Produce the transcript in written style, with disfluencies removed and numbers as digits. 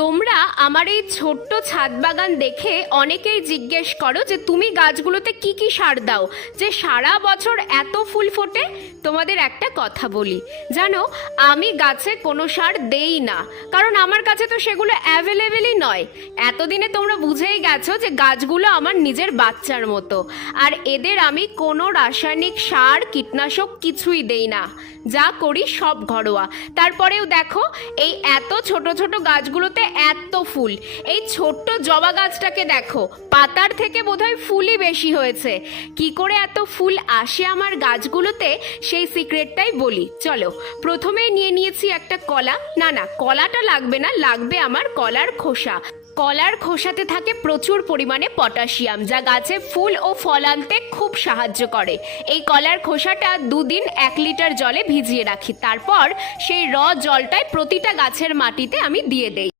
তোমরা আমার এই ছোট্ট ছাদ বাগান দেখে অনেকেই জিজ্ঞেস করো যে তুমি গাছগুলোতে কি কি সার দাও যে সারা বছর এত ফুল ফোটে। তোমাদের একটা কথা বলি, জানো আমি গাছে কোনো সার দেই না, কারণ আমার কাছে তো সেগুলো অ্যাভেলেবেলই নয়। এতদিনে তোমরা বুঝেই গেছো যে গাছগুলো আমার নিজের বাচ্চার মতো, আর এদের আমি কোনো রাসায়নিক সার কীটনাশক কিছুই দেই না, যা করি সব ঘরোয়া। তারপরেও দেখো এই এত ছোট ছোট গাছগুলোতে এত ফুল। এই ছোট্ট জবা গাছটাকে দেখো, পাতার থেকে বোধহয় ফুলই বেশি হয়েছে। কি করে এত ফুল আসে আমার গাছগুলোতে সেই সিক্রেটটাই বলি। চলো, প্রথমেই নিয়ে নিয়েছি একটা কলা। না না, কলাটা লাগবে না, লাগবে আমার কলার খোসা। কলার খোসাতে থাকে প্রচুর পরিমাণে পটাশিয়াম, যা গাছে ফুল ও ফল আনতে খুব সাহায্য করে। এই কলার খোসাটা 2 দিন 1 লিটার জলে ভিজিয়ে রাখি, তারপর সেই জলটাই প্রতিটা গাছের মাটিতে আমি দিয়ে দেই।